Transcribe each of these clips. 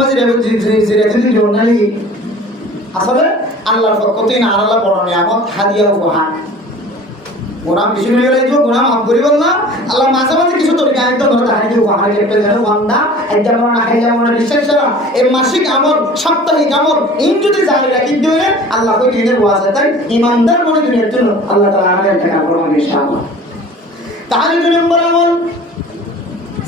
মাঝে জিরে জোনালি আসলে আল্লাহর পক্ষ থেকে আর আল্লাহ বড় নিয়ামত হাদিয়া উপহার গুনাহ বেশি হয়ে গেলে যে গুনাহ মাফ করি বললাম আল্লাহ মাঝে মাঝে কিছু তরিকা একদম ধরে হাদিয়া উপহার একটা যেন বান্দা একদম না খাইলে মনে বিশ্বাস করা এই মাসিক আমল সাপ্তাহিক আমল ইন যদি জারি রাখি দিলে আল্লাহ কই দিনের ওয়াজ তাই ইমানদার মনে দুনিয়ার জন্য আল্লাহ তাআলা আমাদের টাকা করবেন ইনশাআল্লাহ। তাহলে দুই নম্বর আমল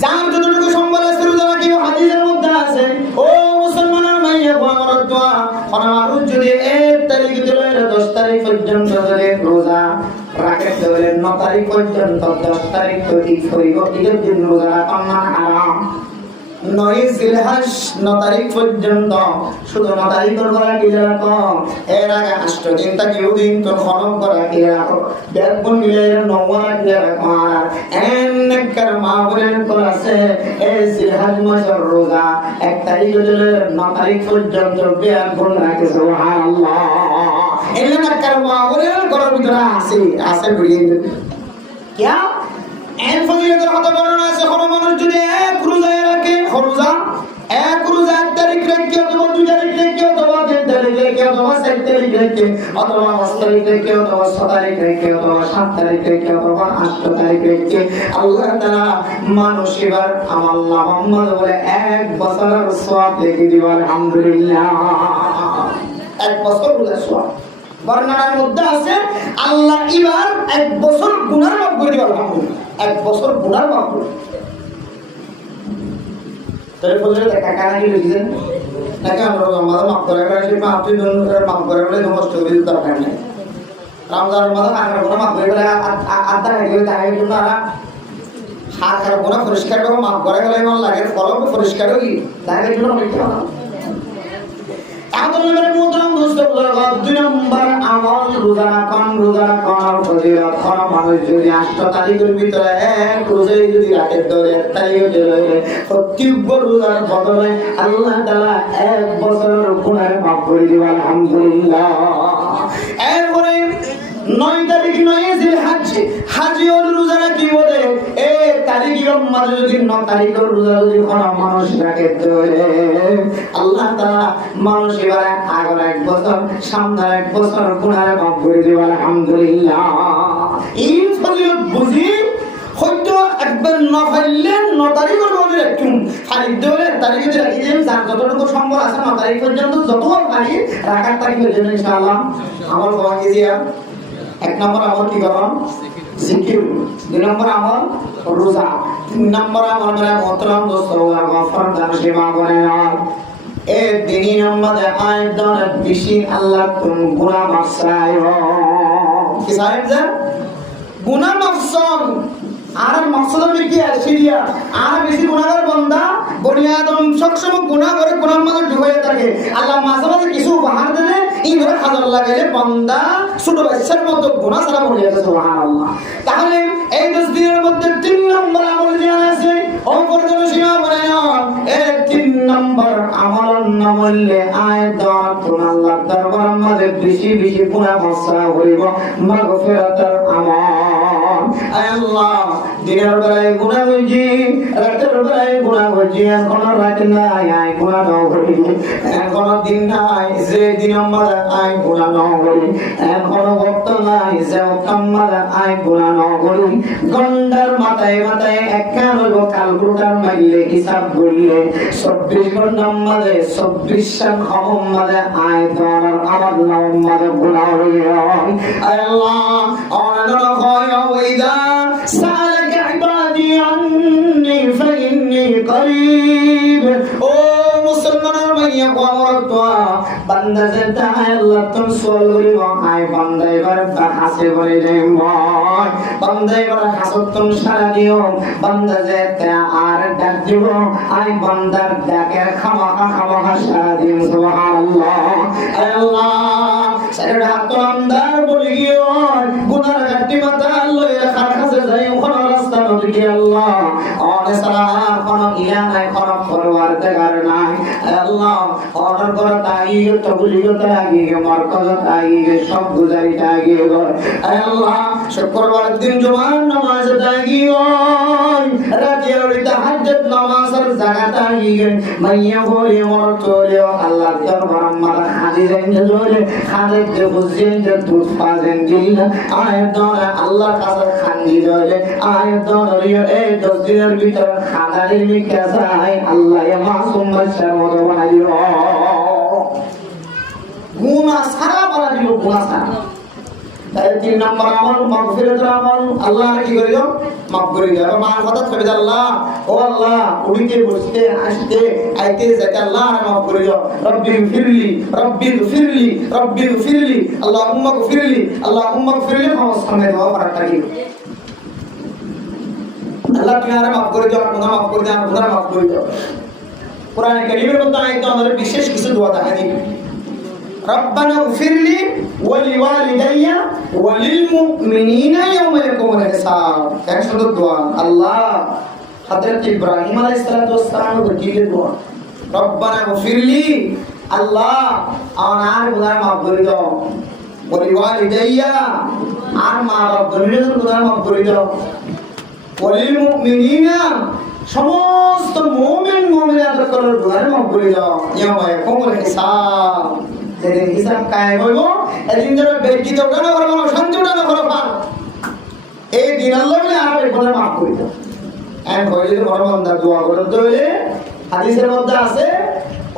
যার যতটুকু সম্বল আছে রোজা রাখি হাদিসের মধ্যে আছে ও মুসলমানের মাইয়া আমার দোয়া মানুষ যদি 1 তারিখ থেকে 10 তারিখ পর্যন্ত যদি রোজা রাখে তাহলে 9 তারিখ পর্যন্ত 10 তারিখ তো ঠিক হইব ঈদের দিন রোজা রাখা হারাম। 9 জিলহজ 9 তারিখ পর্যন্ত শুধু 9 তারিখ করা কি রাখো এর আগে 8 দিন থেকে দিন তো খরম করা কি রাখো দেখুন মিলে 9 কি রাখো এনেকর মাহবুরেন করাছে এই জিলহজ মাসের রোজা 1 তারিখ থেকে 9 তারিখ পর্যন্ত বেয়াকুন রাখে সুবহানাল্লাহ। এনেকর মাহবুরেন করার ভিতরে আছে বুঝিয়ে কি এর ফজিলতের কথা বর্ণনা আছে কোন মানুষ যদি এক রোজা রাখে রোজা এক রোজা 1 তারিখ রেখে অথবা 2 তারিখ রেখে অথবা 3 তারিখ রেখে অথবা 4 তারিখ রেখে অথবা 5 তারিখ রেখে অথবা 6 তারিখ রেখে অথবা 7 তারিখ রেখে অথবা 8 তারিখ রেখে আল্লাহ তাআলা মানুষ এবার আমার মোহাম্মদ বলে 1 বছরের সওয়াব লিখে দিবেন আলহামদুলিল্লাহ। 1 বছর রোজা সওয়াব বর্ণনার মধ্যে আছে আল্লাহ এবার 1 বছর গুনাহ মাফ করে দিবেন আলহামদুলিল্লাহ। 1 বছর গুনাহ মাফ করে তাহলে বললে টাকা নাকি লিখেছেন নাকি আমরা রমজান মাফ করে সেই মাফ মাফ করে বলে নষ্ট করে দিতে দরকার নেই। রমজানের মধ্যে আর গুনাহ মাফ করে বলে আদা হয়ে যায় কিন্তু আর হাত গুনাহ পরিষ্কার করে মাফ করে গেলে মন লাগে ফলও পরিষ্কার হই তাই জন্য লিখতে হবে। আদম নবীর মুদ্রা মুস্তফা 2 নম্বর আমল রোজা রাখার ফজিলত কোন মানুষ যদি 8 তারিখের ভিতরে এক রোজা যদি রাখে তাহলে 1 তারিখে ধরে প্রত্যেক রোজার বদলে আল্লাহ তাআলা 1 বছরের গুনাহ মাফ করে দিবেন আলহামদুলিল্লাহ। এরপরে 9 তারিখ 9 জিলহজ হাজির রোজা রাখি বলে এই তারিখের মধ্যে যদি 9 তারিখের রোজা যদি কোন মানুষ রাখে তাহলে আল্লাহ তাআলা মানুষ এবার আগের 1 বছর সামনে 1 বছর গুনাহ মাফ করে দিবেন আলহামদুলিল্লাহ। এই ফজিলত বুঝি হয়তো একবার না পাইলে 9 তারিখের মধ্যে একটু খালি দেওয়ালে তারিখে রাখি দেন যার যতটুকু সম্ভব আছে 9 তারিখ পর্যন্ত যতবার পারি রাখার তারিখ পর্যন্ত ইনশাআল্লাহ আমল করা গিয়েছিলাম। 1 নম্বর আমল কি করুন জিকির, 2 নম্বর আমল রোজা, 3 নম্বর আমল মেরা মোহতরম দোস্তরা গফর দানশিমা করে আর এ 3 নম্বরে আয়দান বেশি আল্লাহ তুম গুনাহ মাফ চাইও কি সাহেব যা গুনাহ মাফ চান আর মাকসাদ কি আসিয়া আর বেশি গুনাহগার বান্দা বনি আদম সবসময় গুনাহ করে গুনাহের মধ্যে ডুবে থাকে আল্লাহ মাঝে মাঝে কিছু উপহার দেয় এই ধরে হাজার লাগাইলে বান্দা ছোট বাচ্চার মতো গুনাহ ছাড়া মরে যাবে সুবহানাল্লাহ। তাহলে এই 10 দিনের মধ্যে 3 নম্বর আমল যে আছে অপরজন সীমা বলে না এই 3 নম্বর আমল নামলে আয়াত আল্লাহ দরবারের মধ্যে বেশি বেশি গুনাহ মাফ হইব মাগফিরাতের আমল। আয় আল্লাহ দিনের বেলায় গুনাহ হইছি রাতের বেলায় গুনাহ হইছি এখন রাত নাই আয় গুনাহ না করি এখন দিন নাই যে দিন আমরা আয় গুনাহ না করি এখন বক্ত নাই যে আমরা আয় গুনাহ না করি গন্ডার মাথায় মাথায় একখান হইব ক্যালকুলেটর মারলে হিসাব করলে 24 ঘন্টা মাঝে 24 সাল হম মাঝে আয় তোর আমার নাম মাঝে গুনাহ হইল। আয় আল্লাহ অনন হয় ওইদা সালাক ইবাদি আন্নি ফাইন্নি করিব ও মুসলমানের মাইয়া কোমর তোয়া বান্দা যেটা আল্লাহ তুম সোল করিব আয় বান্দা এবার হাসে বলে রে ময় বান্দা এবার হাসত তুম সারা দিও বান্দা যেটা আর ডাক দিব আয় বান্দার ডাকের খামাখা সারা দিও সুবহানাল্লাহ। আয় আল্লাহ সারা হাত বান্দার বলি গিয়ে গুনার গাটি মাথা লইয়া কাছে যাই ওখানে রাস্তা নদী আল্লাহ অনে সারা কোন ইয়া নাই কোন পরওয়ারদিগার নাই আল্লাহ অর্ডার করা তাই তো বুঝিতে আগে মারকাজ আগে সব গুজারিটা আগে আল্লাহ শুক্রবার দিন জুমার নামাজ দাগিও সময় রাতে ওই তাহাজ্জুদ নামাজের জায়গাটা গিয়ে মাইয়া বলে মর চলে আল্লাহ দরবার মারা হাজিরেন জোরে খালেদ যে বুঝেন যে দুধ পাজেন দিল আয় দরা আল্লাহর কাছে খান্দি জোরে আয় দরিও এই 10 দিনের ভিতরে খাদারির মিকা যায় আল্লাহ মাসুম বাচ্চার মতো বানাইল গুনাহ সারা বানাইল গুনাহ সারা তাই 3 নম্বর আমল মাগফিরাতুল আমল আল্লাহ কি করিল মাফ করে দিও আর মান কথা ছড়ে আল্লাহ ও আল্লাহ উড়িতে বসতে আসতে আইতে যেতে আল্লাহ মাফ করে দিও রব্বি গফিরলি রব্বি গফিরলি রব্বি গফিরলি আল্লাহুম্মা গফিরলি আল্লাহুম্মা গফিরলি আমার সামনে দোয়া করাটা কি আল্লাহ তুমি আর মাফ করে দিও আর গুনাহ মাফ করে দিও আর গুনাহ মাফ করে দিও কোরআনে কারীমের মধ্যে আয়াত আমাদের বিশেষ কিছু দোয়া দেখা দিই ربنا اغفر لي ولوالدي وللمؤمنين يوم يقوم الحساب এক সুন্দর দোয়া আল্লাহ হযরত ইব্রাহিম আলাইহিস সালাতু ওয়াস সালাম এর দোয়া রব্বানা গফির লি আল্লাহ আমার গুনাহ মাফ করে দাও ওয়ালিওয়ালিদাইয়া আর মা বাবার গুনাহ মাফ করে দাও ওয়ালিল মুমিনিনা সমস্ত মুমিন মুমিনাতের গুনাহ মাফ করে দাও ইয়াওমা ইয়াকুমুল হিসাব যেদিন হিসাব কায়েম হইব এদিন যেন ব্যক্তিত উঠানো করবো না শান্তি উঠানো করো পান এই দিন আল্লাহ বলে আর গুনাহ মাফ করে দাও এন্ড হইলে বড় বান্দা দোয়া করতে হইলে হাদিসের মধ্যে আছে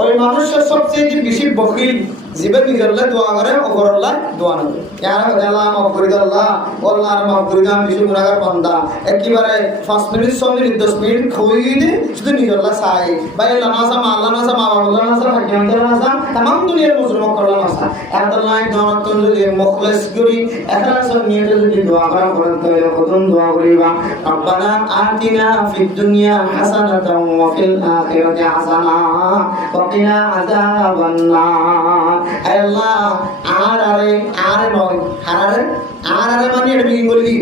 ওই মানুষের সবচেয়ে বেশি বখিল জীবে নিজের দোয়া করে ওপরল্লাহ দোয়া না কেন আল্লাহ মাফ করে দাও আল্লাহ আল্লাহ মাফ করে দাও বেশি গুনাহগার বান্দা একেবারে 5 মিনিট 6 মিনিট 10 মিনিট খুঁই দিয়ে শুধু নিজের চাই ভাই আল্লাহ নাসা মা আল্লাহ নাসা মা আল্লাহ নাসা ভাগ্যমন্তের নাসা तमाम দুনিয়ার মুসলমান করলাম নাসা আল্লাহ দোয়াত যদি মুখলিস করি ইখলাস নিয়ে যদি দোয়া করা করতে হয় কতন দোয়া করিবা রব্বানা আতিনা ফিদ দুনিয়া হাসানাতাও ওয়া ফিল আখিরাতি হাসানা ওয়া কিনা আযাবান নার আল্লাহ আর নয় আরে মানে এটা বিগিং করে কি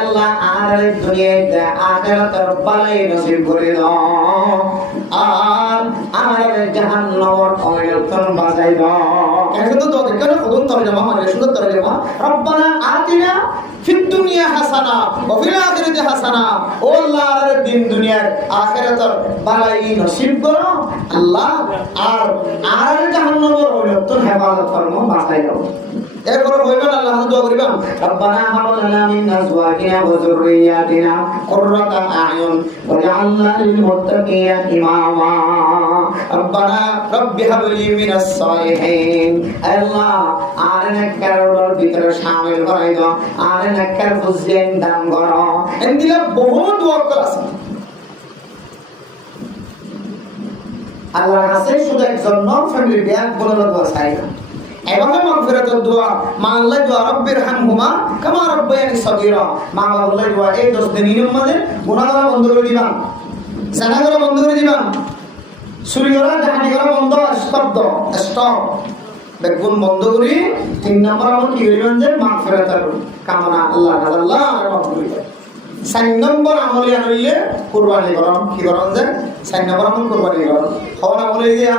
আল্লাহ আর দুনিয়াতে আখিরাতের ভালাই নসিব করে দাও আর জাহান্নামের অয়তন বাজাই দাও কেন তো দেখো কত তরজমা মানে সুন্দর তরজমা রব্বানা আতিনা ফিদ দুনিয়া হাসানা ওয়া ফিল আখিরাতি হাসানা ও আল্লাহ আর দিন দুনিয়ার আখিরাতের ভালাই নসিব করো আল্লাহ আর জাহান্নামের অয়তন হেফাজত ফরমাও বাঁচাই দাও এরপর কইবেন আল্লাহ দোয়া করিবেন রব্বানা হাব লানা মিন আজওয়াজিনা ওয়া যুররিয়াতিনা কুররাতা আয়ুন ওয়াজআলনা লিল মুত্তাকিনা ইমামা রব্বানা রব্বি হাব লি মিনাস সালিহিন আল্লাহ আর নেককারদের ভিতরে শামিল করাই দাও আর নেককার বুঝেন দান করো এন্দিলা বহুত দোয়া আছে আল্লাহর কাছে শুধু একজন নন ফ্যামিলি ব্যাগ বলে দোয়া চাই না এভাবে মাগফিরাতুর দোয়া মা আল্লাহ দোয়া রব্বির হামহুমা কামা রাব্বায়ানি সগীরা মা আল্লাহ দোয়া এই 10 দিনের মধ্যে গুনাহগার বন্ধ করে দিবা জানাগার বন্ধ করে দিবা চুরি করা ডাকাতি করা বন্ধ স্টপ বেগুন বন্ধ করি 3 নম্বর আমল কি হইবেন যে মাগফিরাতুর কামনা আল্লাহ মাফ করে দেয় 4 নম্বর আমল আনলে কুরবানি করুন কি করুন যে 4 নম্বর আমল কুরবানি করুন খাওয়া আমলে দিয়া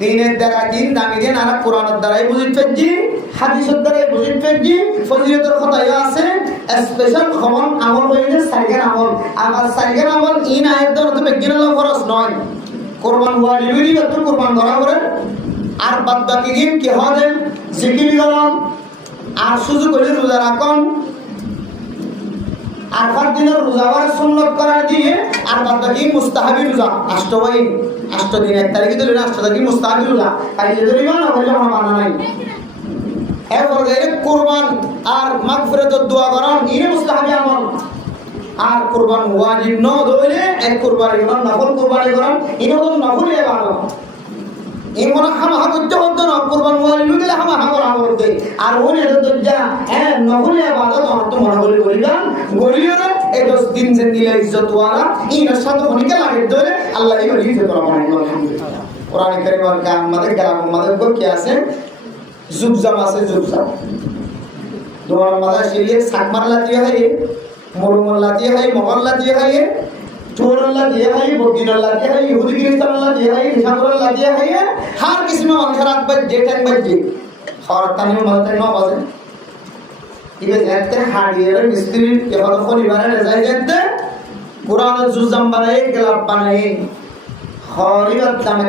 দিনের দ্বারা দিন দামি দিন আর কোরআনের দ্বারাই বুঝিত ফেজি হাদিসের দ্বারাই বুঝিত ফেজি ফজিলতের কথাই আছে স্পেশাল খবর আমল হইলে সাইকেল আমল আবার সাইকেল আমল ইন আয়াত তো বেগিনাল ফরজ নয় কুরবান হওয়া লিবি তো কুরবান করা করে আর বাদ বাকি দিন কি হয় জিকির করুন আর সুযোগ হলে রোজা রাখুন আর 5 দিনের রোজা আর সুন্নাত করা দিয়ে আর বাদ বাকি মুস্তাহাবি রোজা আষ্টবাই 8 দিন 1 তারিখে ধরে 8 তারিখ মুস্তাহাবি রোজা কাইলে ধরে না হইলে আমার মানা নাই এরপর এই কুরবান আর মাগফিরাতুর দোয়া করা ইনি মুস্তাহাবি আমল আর কুরবান ওয়াজিব ন হইলে এক কুরবানি করা নফল কুরবানি করা ইনি হলো নফল ইবাদত ইমন হামা করতে হতো না কুরবান ওয়াজিব দিলে হামা করা আমল দেই আর ওনে দজ্জা নফল ইবাদত অর্থ মনে করে করিলাম গরিয়রে এই 10 দিন যে দিলে ইজ্জত ওয়ালা ইনার সাথে হনিকে লাগে ধরে আল্লাহ এই ইজ্জত করা মানে আলহামদুলিল্লাহ কোরআন কারীমের গান আমাদের গ্রাম আমাদের কি আছে জুবজাম আছে জুবজাম দোয়ার মাথা শিলিয়ে সাকমার লাতি হয় মরুমর লাতি হয় মহল লাতি হয় চোরল্লা দিয়ে হয় বকিনাল্লা দিয়ে হয় ইহুদি খ্রিস্টানল্লা দিয়ে হয় ইসামুল্লাহ দিয়ে হয় হার কিসমে মানুষের রাত বাজে টাইম বাজে খাওয়ার টাইমে মাঝে টাইম বাজে ইবে যেতে হাড়িয়ে মিস্ত্রি এবার পরিবারে যায় যেতে কোরআনের জুজাম বানাই গেলাপ বানাই হরিবার দামে